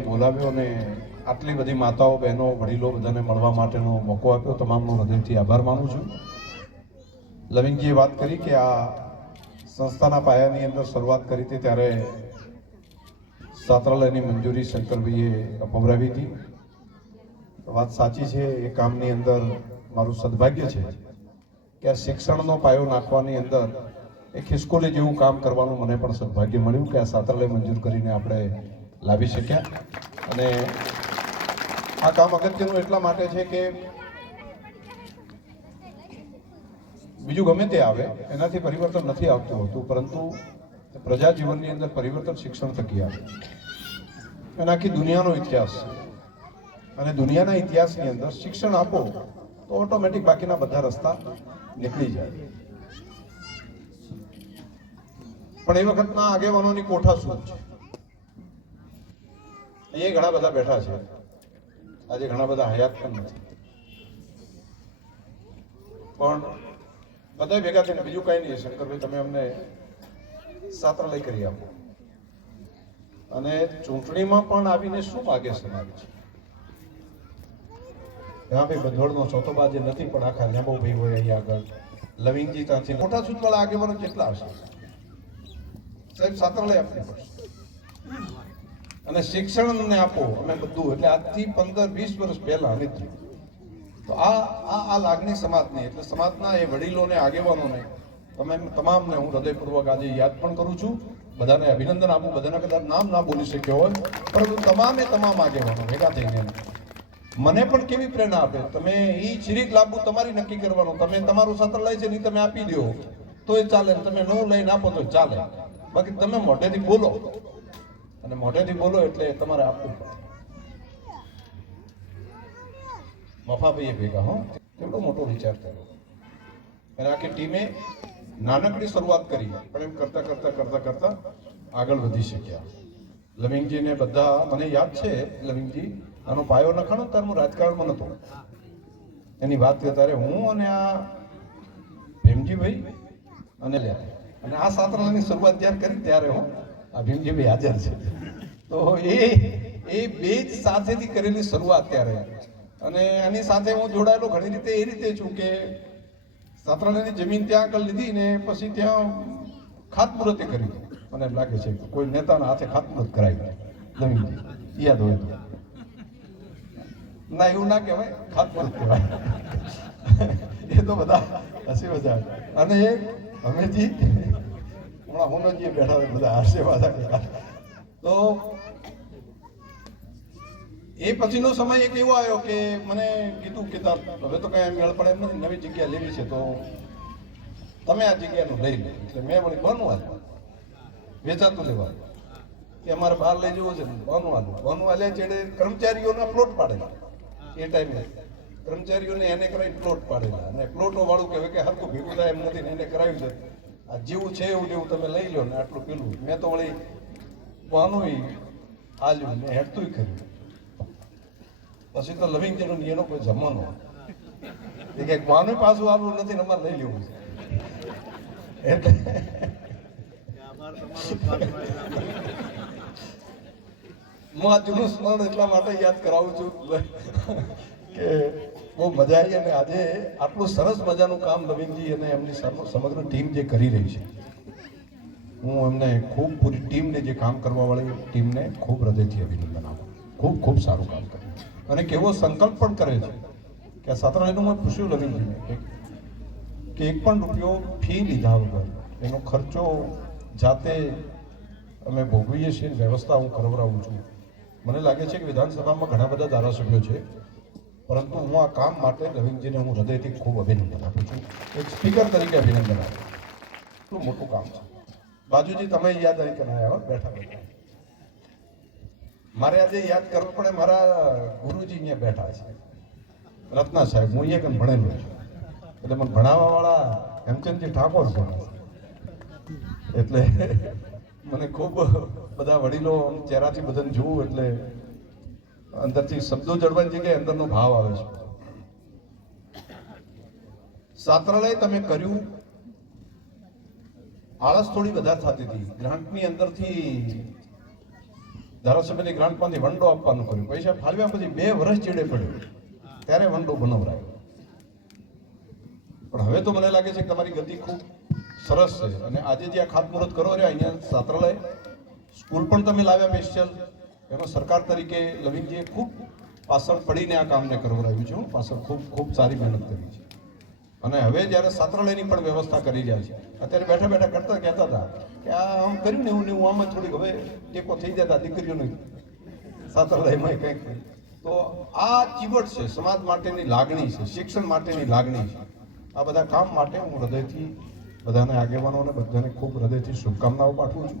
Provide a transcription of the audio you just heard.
બોલાવ્યો અને આટલી બધી માતાઓ, બહેનો, વડીલો બધાને મળવા માટેનો મોકો આપ્યો. તમામનો હૃદયથી આભાર માનું છું. લવિંગજીએ વાત કરી કે આ સંસ્થાના પાયાની અંદર શરૂઆત કરી હતી ત્યારે છાત્રાલયની મંજૂરી શંકરભાઈએ અપવરાવી હતી. વાત સાચી છે, એ કામની અંદર મારું સદભાગ્ય છે કે આ શિક્ષણનો પાયો નાખવાની અંદર એ ખિસકોલી જેવું કામ કરવાનું મને પણ સદભાગ્ય મળ્યું કે આ છાત્રાલય મંજૂર કરીને આપણે લાવી શક્યા. અને આ કામ અગત્યનું એટલા માટે છે કે બીજું ગમે તે આવે, એનાથી પરિવર્તન નથી આવતું હોતું, પરંતુ પ્રજા જીવનની અંદર પરિવર્તન શિક્ષણ થકી આવે અને આખી દુનિયાનો ઇતિહાસ અને દુનિયાના ઇતિહાસની અંદર શિક્ષણ આપો તો ઓટોમેટિક બાકીના બધા રસ્તા નીકળી જાય. પણ એ વખતના આગેવાનોની કોઠા શું છે. અહીંયા ઘણા બધા બેઠા છે. આજે ઘણા બધા હયાત પણ નથી. પણ બધા ભેગા થઈને બીજું કઈ નહીં, શંકરભાઈ, તમે અમને સાત્રાલય કરી આપો. અને ચૂંટણીમાં પણ આવીને શું માગે સમાજ છે? હા, ભાઈ, બંધોળનો ચોથો બાજે નથી, પણ આખા લેંબોભાઈ હોય અહીંયા આગળ. લવિંગજી ત્યાંથી મોટા સૂચવાળા આગેવાનો કેટલા હશે? સાહેબ સાત્રાલય આપવી પડશે. અને શિક્ષણને આપો. અમે બધું, એટલે આજથી પંદર, વીસ વર્ષ પહેલા નથી તો આ આ આ લાગણી સમાજની, એટલે સમાજના એ વડીલોને, આગેવાનોને, તમે તમામને હું હૃદયપૂર્વક આજે યાદ પણ કરું છું. બધાને અભિનંદન આપું. બધાના કદાચ નામ ના બોલી શક્યો હોય, પરંતુ તમામે તમામ આગેવાનો ભેગા થઈને મને પણ કેવી પ્રેરણા આપે? તમે એ ચીરીક લાભ તમારી નક્કી કરવાનો. તમે તમારું સત્ર લઈ છે ને ઈ તમે આપી દો. તો એ ચાલે તમે ન લઈને આપો તો ચાલે. બાકી તમે મોઢેથી બોલો. અને મોઢેથી બોલો એટલે તમારે આપવું પડે. મફાભાઈએ ભેગા, હો. કેટલો મોટો વિચાર કર્યો. અને આખી ટીમે નાનકડી શરૂઆત કરી, પણ એમ કરતા કરતા કરતા કરતા આગળ વધી શક્યા. લવિંગજીને બધા, મને યાદ છે, લવિંગજી, આનો પાયો નખાણો ત્યારે હું રાજકારણમાં નહોતો. એની વાત કરતા ત્યારે હું અને આ ભીમજીભાઈ અને લે અને આ સાતરાની શરૂઆત જ્યારે કરી, ત્યારે, હું આ ભીમજીભાઈ હાજર છે. તો એ એ બે જ સાથેથી કરેલી શરૂઆત ત્યારે. અને એની સાથે હું જોડાયેલો ઘણી રીતે એ રીતે છું કે સાતરાની જમીન ત્યાં આગળ લીધી ને પછી ત્યાં ખાતમુહૂર્તે કરી. મને એમ લાગે છે કોઈ નેતાના હાથે ખાતમુહૂર્ત કરાવી જમીન યાદ હોય તો. ના, એવું ના કહેવાય. ખાતમુહૂર્ત કહેવાય. એ તો બધા હસી મજા અને એ હમેથી હમણાં હોનોજીએ બેઠા બધા આશીર્વાદ આપ્યા તો એ પછીનો સમય એક એવો આવ્યો કે મને કીધું કે હવે તો કઈ મેળ પડે એમ નથી, નવી જગ્યા લેવી છે તો તમે આ જગ્યાનું લઈ લે. એટલે મેં વળી બનવાનું વેચાતું લેવા કે અમારે બહાર લઈ જવું છે બનવાનું બનવા લે જેને કર્મચારીઓના પ્લોટ પાડેલા. એ ટાઈમે કર્મચારીઓને એને કરાવી પ્લોટ પાડેલા. અને પ્લોટો વાળું કહેવાય કે હરકું ભેગું થાય એમ નથી એને કરાવ્યું છે. આ જેવું છે એવું જેવું તમે લઈ લો ને આટલું પેલું. મેં તો વળી વાનું હાલ્યું ને હેઠતું કર્યું. પછી તો લવિંગ જેનો એનો કોઈ જમવાનો એ કે માનું પાછું આવું નથી ને અમારે લઈ લેવું એટલે હું આ જૂનું સ્મરણ એટલા માટે યાદ કરાવું છું. કે બહુ મજા આવી અને આજે આટલું સરસ મજાનું કામ નવીનજી અને એમની સમ- સમગ્ર ટીમ જે કરી રહી છે. હું એમને ખૂબ પૂરી ટીમને જે કામ કરવાવાળી ટીમને ખૂબ હૃદયથી અભિનંદન આપું ખૂબ ખૂબ સારું કામ કર્યું અને કેવો સંકલ્પ પણ કરે છે કે આ સાતરાણીનું મેં પૂછ્યું નવીનજીને કે એક પણ રૂપિયો ફી લીધા વગર એનો ખર્ચો જાતે અમે ભોગવીએ છીએ, વ્યવસ્થા હું કરવડાવું છું. મને લાગે છે કે વિધાનસભામાં ઘણા બધા ધારાસભ્યો છે પરંતુ હું આ કામ માટે રવિન્દજીને હું હૃદયથી ખૂબ અભિનંદન આપું છું. એક સ્પીકર તરીકે અભિનંદન આપું એટલું મોટું કામ છે. બાજુજી, તમે યાદ આવી કરાયા હો, બેઠા બેઠા. મારે આજે યાદ કરવું પડે, મારા ગુરુજી અહીંયા બેઠા છે. રત્ના સાહેબ, હું અહીંયા કન ભણેલો છું? એટલે મને ભણાવવા વાળા હેમચંદજી ઠાકોર ભણે એટલે મને ખૂબ બધા વડીલો ચહેરાથી બધાને જોવું એટલે અંદરથી શબ્દો જળવાની જગ્યાએ અંદરનો ભાવ આવે છે? સાત્રાલય તમે કર્યું. આળસ થોડી વધારે થતી હતી. ગ્રાન્ટની અંદરથી ધારાસભ્યની ગ્રાન્ટમાંથી વંડો આપવાનું કર્યું. પૈસા ફાળવ્યા પછી બે વર્ષ ચીડે પડ્યો. ત્યારે વંડો બનાવરાયો પણ હવે તો મને લાગે છે કે તમારી ગતિ ખૂબ સરસ છે. અને આજે જે આ ખાતમુહૂર્ત કરો રહ્યા અહીંયા સાત્રાલય સ્કૂલ પણ તમે લાવ્યા સ્પેશિયલ એનો સરકાર તરીકે લવિંગજીએ ખૂબ પાછળ પડીને આ કામને કરવડાવ્યું છે. પાછળ ખૂબ ખૂબ સારી મહેનત કરી છે. અને હવે જ્યારે સાત્રાલયની પણ વ્યવસ્થા કરી રહ્યા છે, અત્યારે બેઠા બેઠા કરતા કહેતા હતા કે આ આમ કર્યું ને એવું ને હું આમાં થોડીક હવે ટેકો થઈ જતા દીકરીઓને સાત્રાલયમાં કંઈક તો આ ચીવટ છે, સમાજ માટેની લાગણી છે, શિક્ષણ માટેની લાગણી છે. આ બધા કામ માટે હું હૃદયથી બધાને આગેવાનોને બધાને ખૂબ હૃદયથી શુભકામનાઓ પાઠવું છું.